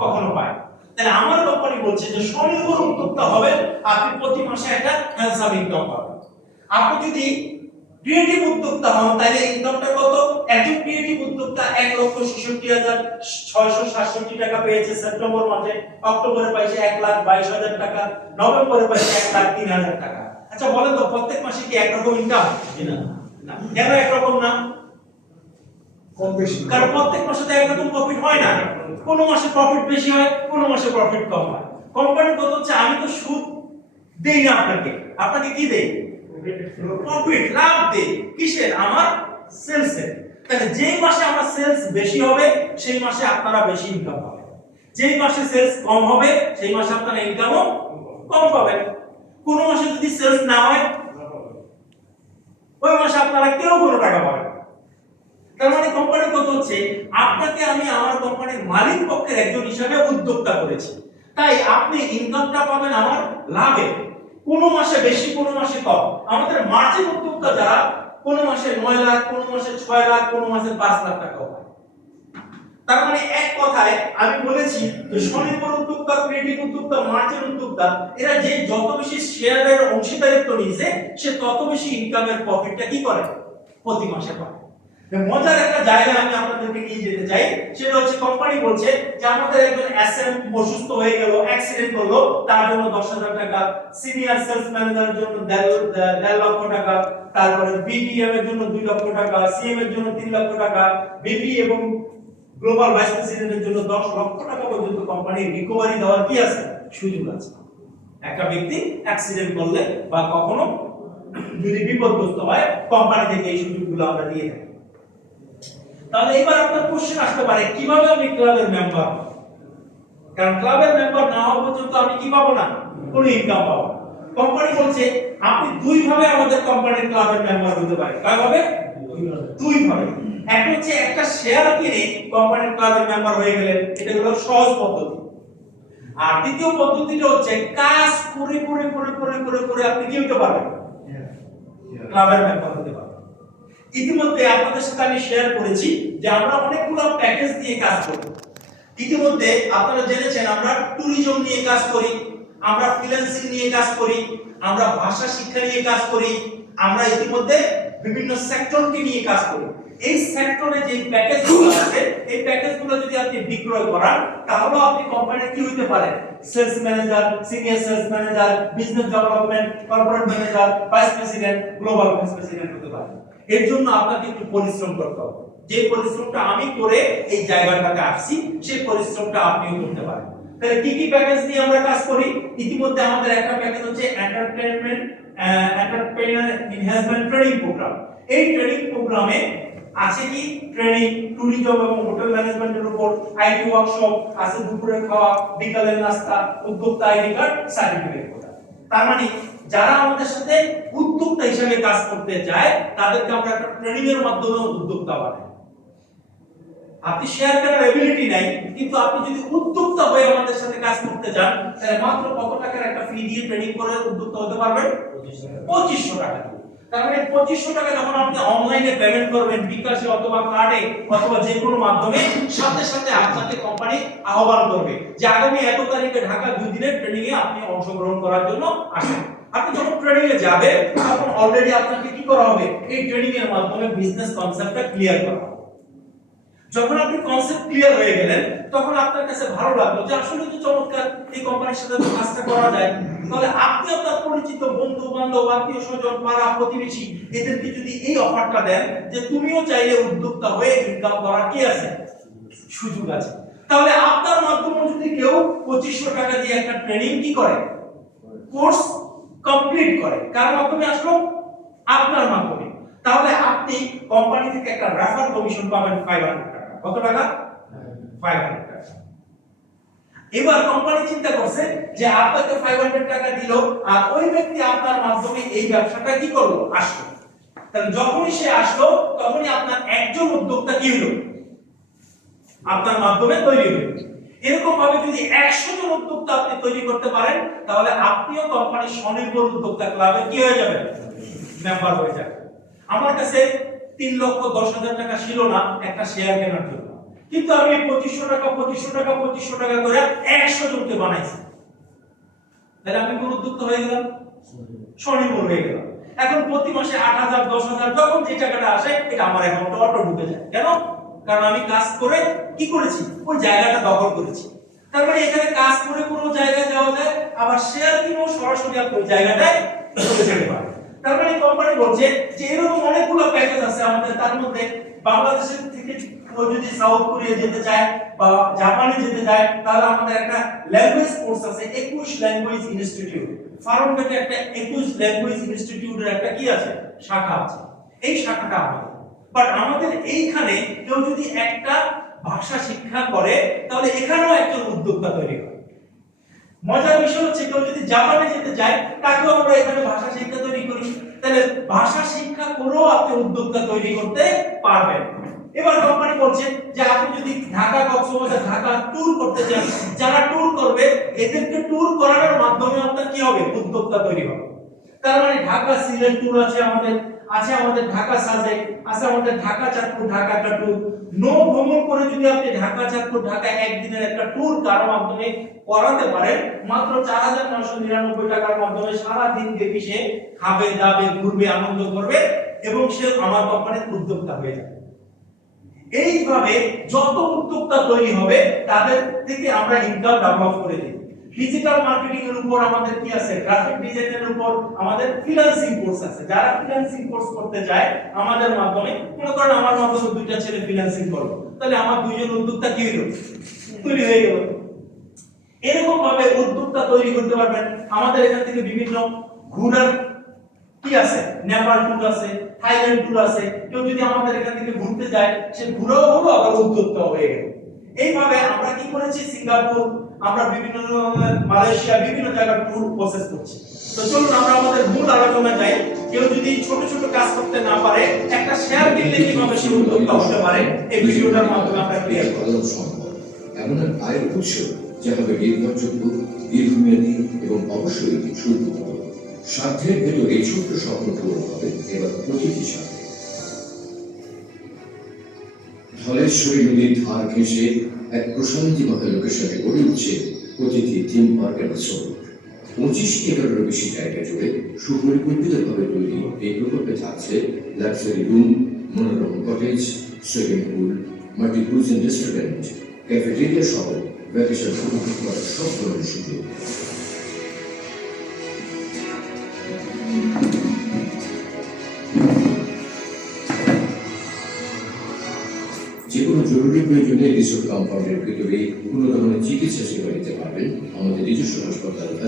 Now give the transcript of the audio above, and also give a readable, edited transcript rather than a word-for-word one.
কখনো পায় না। তাহলে আমার কোম্পানি বলছে যে স্বনির্ভর উদ্যোক্তা হবেন, আপনি প্রতি মাসে একটা হ্যান্ডসাম ইনকাম পাবেন। আপনি যদি ক্রিয়েটিভ উদ্যোক্তা হন তাহলে ইনকামটা কত? একজন ক্রিয়েটিভ উদ্যোক্তা 1,66,667 টাকা পেয়েছে সেপ্টেম্বর মাসে, অক্টোবরে পাইছে 1,22,000 টাকা, নভেম্বরে পাইছে 1,03,000 টাকা। আচ্ছা বলেন তো প্রত্যেক মাসে কি একরকম ইনকাম? না। কেন একরকম না? কম বেশি, কারণ প্রত্যেক মাসে তো একরকম প্রফিট হয় না। কোন মাসে প্রফিট বেশি হয়, কোন মাসে প্রফিট কম হয়। কোম্পানির কথা হচ্ছে আমি তো সুদ দেই না আপনাকে, আপনাকে কি দেই? প্রফিট, লাভ দেই। কিসের? আমার সেলসের। তাহলে যেই মাসে আমার সেলস বেশি হবে সেই মাসে আপনারা বেশি ইনকাম পাবেন, যেই মাসে সেলস কম হবে সেই মাসে আপনারা ইনকামও কম পাবেন। কোন মাসে যদি সেলস না হয় ওই মাসে আপনারা কেউ কোনো টাকা পাবেন না। তার মানে কোম্পানির কথা হচ্ছে আপনাকে আমি আমার কোম্পানির মালিক পক্ষের একজন হিসেবে উদ্যোক্তা করেছি, তাই আপনি ইনকামটা পাবেন আমার লাভে। কোন মাসে বেশি কোন মাসে কম। আমাদের মার্জিন উদ্যোক্তা যারা কোন মাসে 9 লাখ, কোন মাসে 6 লাখ, কোন মাসে 5 লাখ টাকা পায়। তার মানে এক কথায় আমি বলেছি যে স্বনির্ভর উদ্যোক্তা, ক্রিয়েটিভ উদ্যোক্তা, মার্জিন উদ্যোক্তা এরা যে যত বেশি শেয়ারের অংশীদারিত্ব নিয়েছে সে তত বেশি ইনকামের প্রফিটটা কি করে প্রতি মাসে পায়। মজার একটা জায়গা আমি আপনাদেরকে নিয়ে যেতে চাই, সেটা হচ্ছে কোম্পানি বলছে যে আমাদের একজন এসএম অসুস্থ হয়ে গেল, অ্যাক্সিডেন্ট করলো, তার জন্য 10,000 টাকা, সিনিয়র সেলস ম্যানেজারের জন্য 1.5 লক্ষ টাকা, তারপরে বিডিএম এর জন্য 2 লক্ষ টাকা, সিএম এর জন্য 3 লক্ষ টাকা, বিপি এবং গ্লোবাল ভাইস প্রেসিডেন্টের জন্য 10 লক্ষ টাকা পর্যন্ত কোম্পানির রিকভারি দেওয়ার কি আছে? সুযোগ আছে। একটা ব্যক্তি অ্যাক্সিডেন্ট করলে বা কখনো যদি বিপদগ্রস্ত হয় কোম্পানি থেকে এই সুযোগগুলো আমরা দিয়ে থাকি। তাহলে এবার আপনার কোশ্চেন আসতে পারে কিভাবে আমি ক্লাবের মেম্বার? কারণ ক্লাবের মেম্বার না হওয়া পর্যন্ত আমি কি পাবো না? কোনো ইনকাম পাবো না। কোম্পানি বলছে আপনি দুই ভাবে আমাদের কোম্পানির ক্লাবের মেম্বার হতে পারেন। কিভাবে? দুই ভাবে। এক হচ্ছে একটা শেয়ার কিনে কোম্পানির ক্লাবের মেম্বার হয়ে গেলেন, এটা হলো সহজ পদ্ধতি। আর দ্বিতীয় পদ্ধতিটা হচ্ছে কাজ করে করে করে করে করে করে আপনি কি হতে পারবেন? ক্লাবের মেম্বার হতে পারবেন। ইতিমধ্যে আপনাদের সাথে আমি শেয়ার করেছি যে আমরা অনেকগুলো প্যাকেজ দিয়ে কাজ করি। ইতিমধ্যে আপনারা জেনেছেন আমরা ট্যুরিজম নিয়ে কাজ করি, আমরা ফ্রিল্যান্সিং নিয়ে কাজ করি, আমরা ভাষা শিক্ষা নিয়ে কাজ করি, আমরা ইতিমধ্যে বিভিন্ন সেক্টরকে নিয়ে কাজ করি। এই সেক্টরে যে প্যাকেজগুলো আছে এই প্যাকেজগুলো যদি আপনি বিক্রয় করান তাহলে আপনি কোম্পানির কি হতে পারেন? Sales manager, senior sales manager, business development, corporate manager, vice president, global vice president হতে পারেন। এর জন্য আপনাকে একটু পরিশ্রম করতে হবে। যে পরিশ্রমটা আমি করে এই জায়গাটাতে আসছি সেই পরিশ্রমটা আপনিও করতে পারেন। তাহলে কি কি প্যাকেজ নিয়ে আমরা কাজ করি? ইতিমধ্যে আমাদের একটা প্যাকেজ হচ্ছে এন্টারপ্রেনার এনহ্যান্সমেন্ট ট্রেনিং প্রোগ্রাম। এই ট্রেনিং প্রোগ্রামে আছে কি? ট্রেনিং, ট্যুরিজম এবং হোটেল ম্যানেজমেন্টের উপর, আইটি ওয়ার্কশপ আছে, দুপুরের খাওয়া, বিকালের নাস্তা, উদ্যোক্তা আইডি কার্ড, সার্টিফিকেট কোটা। তার মানে যারা আমাদের সাথে উদ্যোক্তা হিসেবে কাজ করতে চায় তাদেরকে আমরা একটা ট্রেনিং এর মাধ্যমে উদ্যোক্তা বানাই। আপনি শেয়ার করার এবিলিটি নাই, কিন্তু আপনি যদি উদ্যোক্তা হয়ে আমাদের সাথে কাজ করতে চান তাহলে মাত্র কত টাকার একটা ফি দিয়ে ট্রেনিং করে উদ্যোক্তা হতে পারবেন? 2500 টাকা। তার মানে 2500 টাকা যখন আপনি অনলাইনে পেমেন্ট করবেন, বিকাশে অথবা কার্ডে অথবা যে কোনো মাধ্যমে, সাথে সাথে আপনাকে কোম্পানি আহ্বান করবে যে আগামী এত তারিখে ঢাকা 2 দিনের ট্রেনিং এ আপনি অংশগ্রহণ করার জন্য আসেন। আপনি যখন ট্রেনিং এ যাবেন তখন অলরেডি আপনাকে কি করা হবে? এই ট্রেনিং এর মাধ্যমে বিজনেস কনসেপ্টটা ক্লিয়ার করা হবে। যখন আপনি কনসেপ্ট ক্লিয়ার হয়ে গেলেন তখন আপনার কাছে ভালো লাগলো যে আসলে তো চমৎকার, এই কোম্পানির সাথে তো কাজটা করা যায়। তাহলে আপনি আপনার পরিচিত বন্ধু বান্ধব, আত্মীয় স্বজন, পাড়া প্রতিবেশী এদেরকে যদি এই অফারটা দেন যে তুমিও চাইলে উদ্যোক্তা হয়ে ইনকাম করার কি আছে? সুযোগ আছে। তাহলে আপনার মাধ্যমে যদি কেউ 2500 টাকা দিয়ে একটা ট্রেনিং কি করে? কোর্স কমপ্লিট করে, কার মাধ্যমে আসলো? আপনার মাধ্যমে। তাহলে আপনি কোম্পানি থেকে একটা রেফার কমিশন পাবেন 500 টাকা। কত টাকা? 500 টাকা। এবার কোম্পানি চিন্তা করছে যে আপনাকে 500 টাকা দিল আর ওই ব্যক্তি আপনার মাধ্যমে এই ব্যবসাটা কি করলো? আসলো। তাহলে যখনই সে আসলো তখনই আপনার একজন উদ্যোক্তা কি হলো? আপনার মাধ্যমে তৈরি হলো। এরকম ভাবে যদি 100 জন উদ্যোক্তা আপনি তৈরি করতে পারেন তাহলে আপনিও কোম্পানির স্বনির্ভর উদ্যোক্তা ক্লাবে কি হয়ে যাবেন? মেম্বার হয়ে যাবেন। আমার কাছে 3,10,000 টাকা ছিল না একটা শেয়ার কেনার জন্য, কিন্তু আমি 2500 টাকা করে 100 জনকে বানাইছি, তাহলে আমি কোন উদ্যোক্তা হয়ে গেলাম? স্বনির্ভর হয়ে গেলাম। এখন প্রতি মাসে 8000 10000 যখন যে টাকাটা আসে এটা আমার অ্যাকাউন্টে অটো ঢুকে যায়। কেন? কারণ আমি কাজ করে কি করেছি? ওই জায়গাটা দখল করেছি। তার মানে এখানে কাজ করে কোনো জায়গায় যাওয়া যায়, আবার শেয়ার কিনেও সরাসরি আপনি ওই জায়গাটায় চলে যেতে পারেন। তার মানে কোম্পানি বলছে যে এরকম অনেকগুলো প্যাকেজ আছে আমাদের, তার মধ্যে বাংলাদেশের থেকে কেউ যদি সাউথ কোরিয়া যেতে চায় বা জাপানে যেতে চায়, তাহলে আমাদের একটা ল্যাঙ্গুয়েজ কোর্স আছে, 21 ল্যাঙ্গুয়েজ ইনস্টিটিউট। ফার্মগেটে একটা 21 ল্যাঙ্গুয়েজ ইনস্টিটিউটের একটা কি আছে? শাখা আছে। এই শাখাটা আমাদের। বাট আমাদের এইখানে কেউ যদি একটা ভাষা শিক্ষা করে তাহলে এখানেও একজন উদ্যোক্তা তৈরি হয়। মজার বিষয় হচ্ছে কেউ যদি জাপানে যেতে চায় তাকেও আমরা এখানে ভাষা শিক্ষা তৈরি করি, তাহলে ভাষা শিক্ষা করেও আপনি উদ্যোক্তা তৈরি করতে পারবেন। এবার কোম্পানি বলছে যে আপনি যদি ঢাকা কক্সবাজার ঢাকা ট্যুর করতে চান, যারা ট্যুর করবে এদেরকে ট্যুর করানোর মাধ্যমে আপনার কি হবে? উদ্যোক্তা তৈরি হবে। তার মানে ঢাকা সিলেট ট্যুর আছে আমাদের ঢাকা সাজেক আছে, আমাদের ঢাকা চাঁদপুর ঢাকা একটা ট্যুর। নো ভ্রমণ করে যদি আপনি ঢাকা চাঁদপুর ঢাকা একদিনের একটা ট্যুর কারো মাধ্যমে করাতে পারেন, মাত্র 4999 টাকার মাধ্যমে সারা দিন ব্যাপী সে খাবে দাবে ঘুরবে আনন্দ করবে এবং সে আমার কোম্পানির উদ্যোক্তা হয়ে যাবে। এইভাবে যত উদ্যোক্তা তৈরি হবে তাদের থেকে আমরা ইনকাম ডেভেলপ করে দিই। ডিজিটাল মার্কেটিং এর উপর আমাদের কি আছে? গ্রাফিক ডিজাইনের উপর আমাদের ফ্রিল্যান্সিং কোর্স আছে। যারা ফ্রিল্যান্সিং কোর্স করতে চায় আমাদের মাধ্যমে, মনে করেন আমার মাধ্যমে দুইটা ছেলে ফ্রিল্যান্সিং করলো, তাহলে আমার দুইজন উদ্যোক্তা কি হলো? তৈরি হয়ে গেল। এরকম ভাবে উদ্যোক্তা তৈরি করতে পারবেন। আমাদের এখান থেকে বিভিন্ন ঘোরার কি আছে? নেপাল ট্যুর আছে, থাইল্যান্ড ট্যুর আছে। কেউ যদি আমাদের এখান থেকে ঘুরতে যায় সে ঘুরেও হলো আবার উদ্যোক্তা হয়ে গেল। এইভাবে আমরা কি করেছি? সিঙ্গাপুর, আমরা বিভিন্ন মালয়েশিয়া বিভিন্ন জায়গার ট্যুর প্রসেস করছি। তো চলুন আমরা আমাদের মূল আলোচনায় যাই। কেউ যদি ছোট ছোট কাজ করতে না পারে, একটা শেয়ার কিনলে কিভাবে সে উদ্যোক্তা হতে পারে এই ভিডিওটার মাধ্যমে আমরা ক্লিয়ার করব। এমন এক আয়ের উৎস যা হবে নির্ভরযোগ্য, দীর্ঘমেয়াদী এবং অবশ্যই সুরক্ষিত। সাধ্যের ভেতর এই ছোট্ট স্বপ্ন পূরণ হবে এবার প্রতিটি সাথে। ধলেশ্বরী নদীর ধার ঘেঁষে এক প্রশান্তিময় লোকেশনে গড়ে উঠছে প্রতিটি থিম পার্ক এন্ড রিসোর্ট। 25 একরেরও বেশি জায়গা জুড়ে সুপরিকল্পিতভাবে তৈরি এই প্রকল্পে থাকছে লাক্সারি রুম, মনোরম cottage, swimming pool, multi cuisine restaurant, cafeteria সহ ভ্যাকেশন উপভোগ করার সব ধরনের সুযোগ। যে কোনো জরুরি প্রয়োজনে রিসোর্ট কম্পাউন্ডের ভিতরে কোনো ধরনের চিকিৎসা সেবা নিতে পারবেন আমাদের নিজস্ব হাসপাতাল।